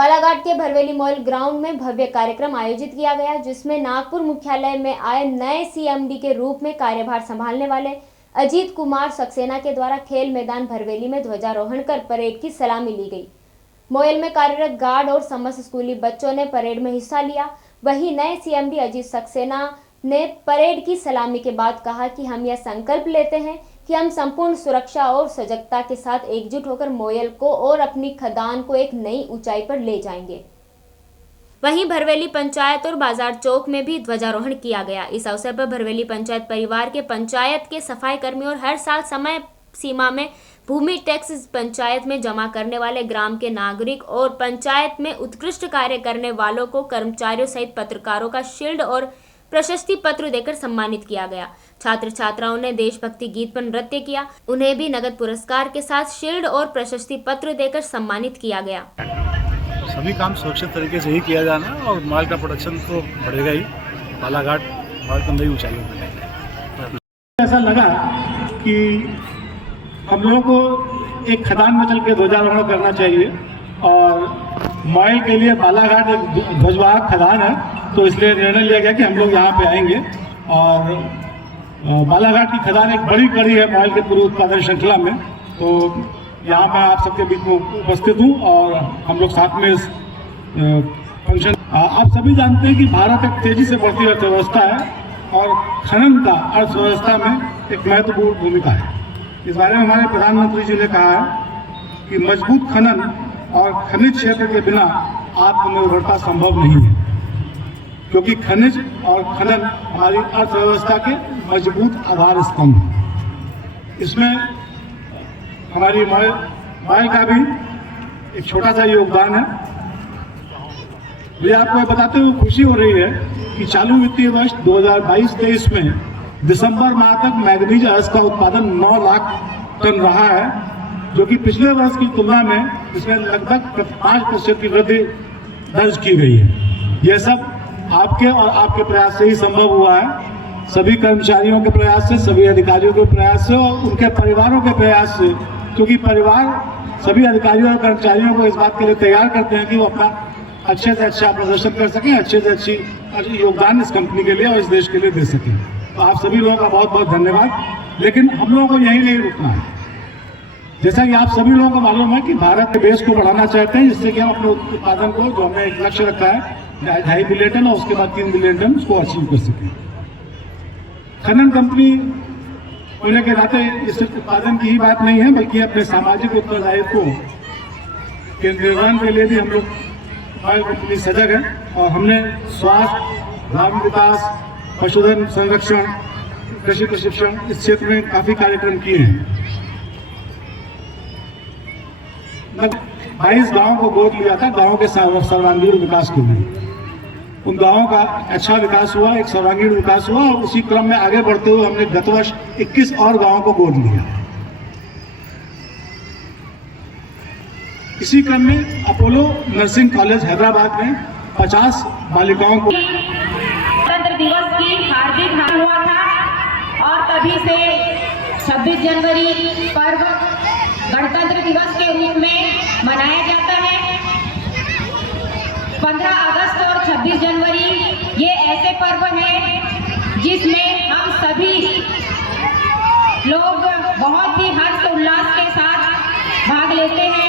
बालाघाट के Bharveli mall ground में भव्य कार्यक्रम आयोजित किया गया, जिसमें नागपुर मुख्यालय में आए नए सीएमडी के रूप में कार्यभार संभालने वाले अजीत कुमार सक्सेना के द्वारा खेल मैदान भरवेली में ध्वजारोहण कर परेड की सलामी ली गई। मॉल में कार्यरत गार्ड और समस्त स्कूली बच्चों ने परेड में हिस्सा लिया। वहीं नए सीएमडी अजीत सक्सेना ने परेड की सलामी के बाद कहा कि हम यह संकल्प लेते हैं कि हम संपूर्ण सुरक्षा और सजगता के साथ एकजुट होकर मोयल को और अपनी खदान को एक नई ऊंचाई पर ले जाएंगे। वहीं भरवेली पंचायत और बाजार चौक में भी ध्वजारोहण किया गया। इस अवसर पर भरवेली पंचायत परिवार के पंचायत के सफाई कर्मी और हर साल समय सीमा में भूमि टैक्स पंचायत में जमा करने वाले ग्राम के नागरिक और पंचायत में उत्कृष्ट कार्य करने वालों को कर्मचारियों सहित पत्रकारों का शील्ड और प्रशस्ति पत्र देकर सम्मानित किया गया। छात्र छात्राओं ने देशभक्ति गीत पर नृत्य किया। उन्हें भी नगद पुरस्कार के साथ शील्ड और प्रशस्ति पत्र देकर सम्मानित किया गया। सभी काम सुरक्षित तरीके से ही किया जाना और माल का प्रोडक्शन तो बढ़ेगा ही। बालाघाट माल को नई ऊंचाइयों पर लेंगे। ऐसा लगा कि हम लोगों को एक खदान में चल के ध्वजारोहण करना चाहिए और मॉयल के लिए बालाघाट एक ध्वजवाहक खदान है, तो इसलिए निर्णय लिया गया कि हम लोग यहाँ पे आएंगे। और बालाघाट की खदान एक बड़ी कड़ी है मॉयल के पूरे उत्पादन श्रृंखला में, तो यहाँ मैं आप सबके बीच में उपस्थित हूँ और हम लोग साथ में इस फंक्शन। आप सभी जानते हैं कि भारत एक तेजी से बढ़ती अर्थव्यवस्था है और खनन का अर्थव्यवस्था में एक महत्वपूर्ण भूमिका है। इस बारे में हमारे प्रधानमंत्री जी ने कहा है कि मजबूत खनन और खनिज क्षेत्र के बिना आत्मनिर्भरता संभव नहीं है, क्योंकि खनिज और खनन हमारी अर्थव्यवस्था के मजबूत आधार स्तंभ हैं। इसमें हमारी मॉयल का भी एक छोटा सा योगदान है। मुझे आपको बताते हुए खुशी हो रही है कि चालू वित्तीय वर्ष 2022-23 में दिसंबर माह तक मैग्नीज अयस्क का उत्पादन 9 लाख टन रहा है, जो कि पिछले वर्ष की तुलना में इसमें लगभग 5% की वृद्धि दर्ज की गई है। यह सब आपके और आपके प्रयास से ही संभव हुआ है। सभी कर्मचारियों के प्रयास से, सभी अधिकारियों के प्रयास से और उनके परिवारों के प्रयास से, क्योंकि परिवार सभी अधिकारियों और कर्मचारियों को इस बात के लिए तैयार करते हैं कि वो अपना अच्छे से अच्छा प्रदर्शन कर सकें, अच्छे से अच्छी योगदान इस कंपनी के लिए और इस देश के लिए दे सकें। तो आप सभी लोगों का बहुत बहुत धन्यवाद। लेकिन हम लोगों को यही नहीं रुकना है। जैसा कि आप सभी लोगों को मालूम है कि भारत के बेस को बढ़ाना चाहते हैं, जिससे कि हम अपने उत्पादन को, जो हमने एक लक्ष्य रखा है 2.5 बिलियन टन और उसके बाद 3 बिलियन टन, उसको अचीव कर सकें। खनन कंपनी होने के नाते इस उत्पादन की ही बात नहीं है, बल्कि अपने सामाजिक उत्तरदायित्व के निर्वहन के लिए भी हम लोग मॉयल कंपनी सजग है और हमने स्वास्थ्य, ग्रामीण विकास, पशुधन संरक्षण, कृषि प्रशिक्षण, इस क्षेत्र में काफी कार्यक्रम किए हैं। 22 गांवों को गोद लिया था गांवों के सर्वांगीण विकास के लिए। उन गांवों का अच्छा विकास हुआ, एक सर्वांगीण विकास हुआ और उसी क्रम में आगे बढ़ते हुए हमने गत वर्ष 21 और गांवों को गोद लिया। इसी क्रम में अपोलो नर्सिंग कॉलेज हैदराबाद में 50 बालिकाओं को गणतंत्र दिवस की हार्दिक हुआ था और तभी से 26 जनवरी पर्व गणतंत्र दिवस के रूप में मनाया जाता है। 15 अगस्त और 26 जनवरी ये ऐसे पर्व हैं जिसमें हम सभी लोग बहुत ही हर्ष उल्लास के साथ भाग लेते हैं।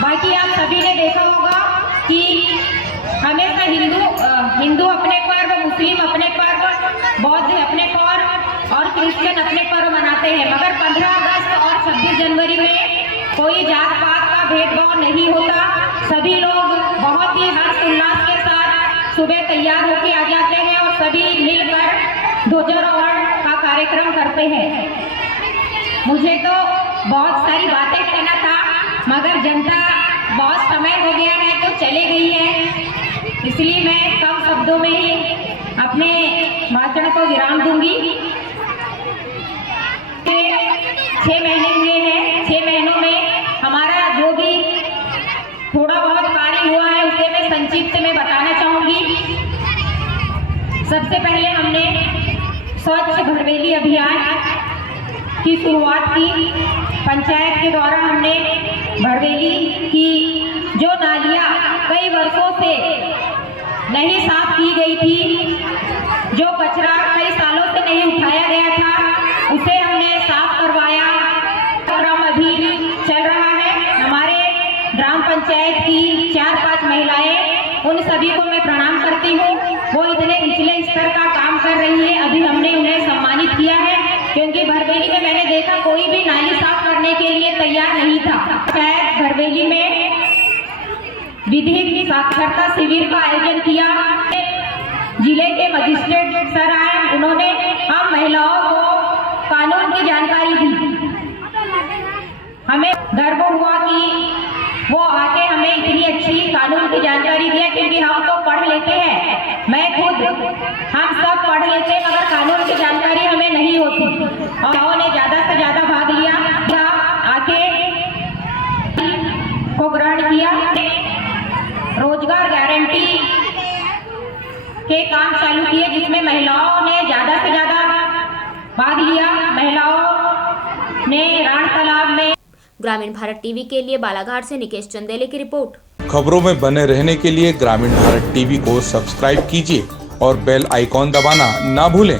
बाकी आप सभी ने देखा होगा कि हमेशा हिंदू अपने पर्व, मुस्लिम अपने पर्व, बौद्ध अपने पर्व और क्रिश्चियन अपने पर्व मनाते हैं, मगर 15 अगस्त और 26 जनवरी में कोई जात पात का भेदभाव नहीं होता। सभी लोग बहुत ही हर्ष उल्लास के साथ सुबह तैयार होकर आ जाते हैं और सभी मिलकर ध्वजारोहण का कार्यक्रम करते हैं। मुझे तो बहुत सारी बातें कहना था, मगर जनता बहुत समय हो गया है तो चले गई है, इसलिए मैं कम शब्दों में ही अपने भाषण को विराम दूंगी। 6 महीने हुए हैं, 6 महीनों में हमारा जो भी थोड़ा बहुत कार्य हुआ है उसे मैं संक्षिप्त में बताना चाहूंगी। सबसे पहले हमने स्वच्छ भरवेली अभियान की शुरुआत की। पंचायत के द्वारा हमने भरवेली की जो नालियां कई वर्षों से नहीं साफ की गई थी, जो कचरा कई सालों से नहीं उठाया गया था, उसे हमने साफ करवाया। कार्यक्रम अभी चल रहा है। हमारे ग्राम पंचायत की 4-5 महिलाएं, उन सभी को मैं प्रणाम करती हूँ। वो इतने निचले स्तर का काम कर रही है। अभी हमने उन्हें सम्मानित किया है, क्योंकि भरवेली में मैंने देखा कोई भी नाली साफ करने के लिए तैयार नहीं था। शायद भरवेली में विधिक साक्षरता शिविर का आयोजन किया। जिले के मजिस्ट्रेट सर आए, उन्होंने हम महिलाओं को कानून की जानकारी दी। हमें गर्व हुआ कि वो आके हमें इतनी अच्छी कानून की जानकारी दिया, क्योंकि हम तो पढ़ लेते हैं, मैं खुद, हम सब पढ़ लेते हैं, मगर कानून की जानकारी हमें नहीं होती। और उन्होंने ज़्यादा से ज़्यादा भाग लिया, आके को ग्रहण किया। रोजगार गारंटी के काम चालू किए, जिसमें महिलाओं ने ज़्यादा से ज़्यादा भाग लिया। महिलाओं ने राण तालाब में। ग्रामीण भारत टीवी के लिए बालाघाट से निकेश चंदेले की रिपोर्ट। खबरों में बने रहने के लिए ग्रामीण भारत टीवी को सब्सक्राइब कीजिए और बेल आइकॉन दबाना ना भूलें।